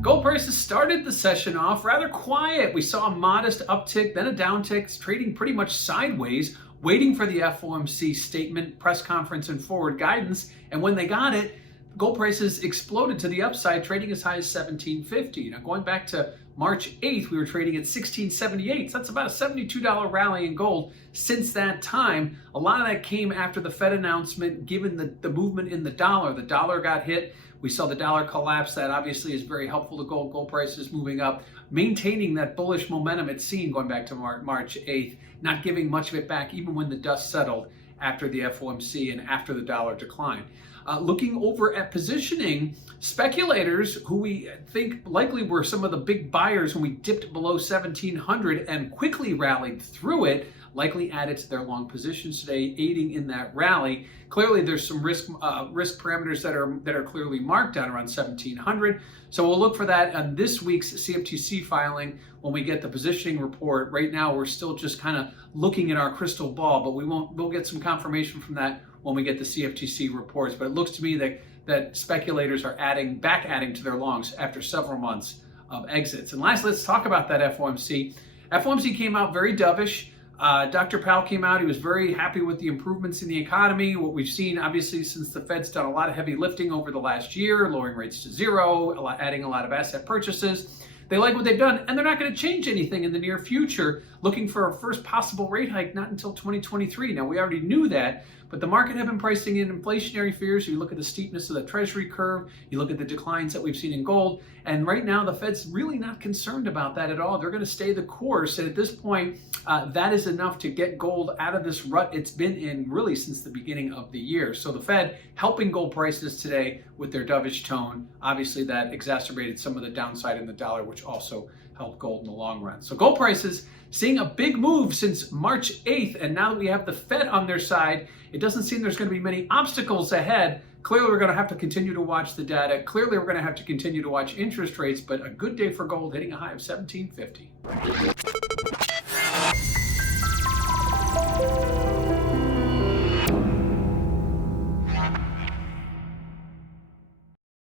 Gold prices started the session off rather quiet. We saw a modest uptick, then a downtick, trading pretty much sideways, waiting for the FOMC statement, press conference, and forward guidance. And when they got it, gold prices exploded to the upside, trading as high as $1,750. Now, going back to March 8th, we were trading at $1,678. So that's about a $72 rally in gold since that time. A lot of that came after the Fed announcement, given the movement in the dollar. The dollar got hit. We saw the dollar collapse. That obviously is very helpful to gold. Gold prices moving up, maintaining that bullish momentum it's seen going back to March 8th, not giving much of it back even when the dust settled after the FOMC and after the dollar declined. Looking over at positioning, speculators who we think likely were some of the big buyers when we dipped below 1700 and quickly rallied through it, likely added to their long positions today, aiding in that rally. Clearly, there's some risk parameters that are clearly marked down around 1700. So we'll look for that on this week's CFTC filing when we get the positioning report. Right now, we're still just kind of looking at our crystal ball, but we'll get some confirmation from that when we get the CFTC reports. But it looks to me that speculators are adding to their longs after several months of exits. And last, let's talk about that FOMC. FOMC came out very dovish. Dr. Powell came out. He was very happy with the improvements in the economy. What we've seen, obviously, since the Fed's done a lot of heavy lifting over the last year, lowering rates to zero, adding a lot of asset purchases. They like what they've done, and they're not going to change anything in the near future, looking for a first possible rate hike, not until 2023. Now, we already knew that, but the market had been pricing in inflationary fears. You look at the steepness of the Treasury curve, you look at the declines that we've seen in gold, and right now the Fed's really not concerned about that at all. They're going to stay the course, and at this point, that is enough to get gold out of this rut it's been in really since the beginning of the year. So the Fed helping gold prices today with their dovish tone. Obviously, that exacerbated some of the downside in the dollar, which also helped gold in the long run. So gold prices seeing a big move since March 8th, and now that we have the Fed on their side, it doesn't seem there's going to be many obstacles ahead. Clearly, we're going to have to continue to watch the data. Clearly, we're going to have to continue to watch interest rates, but a good day for gold hitting a high of $1,750.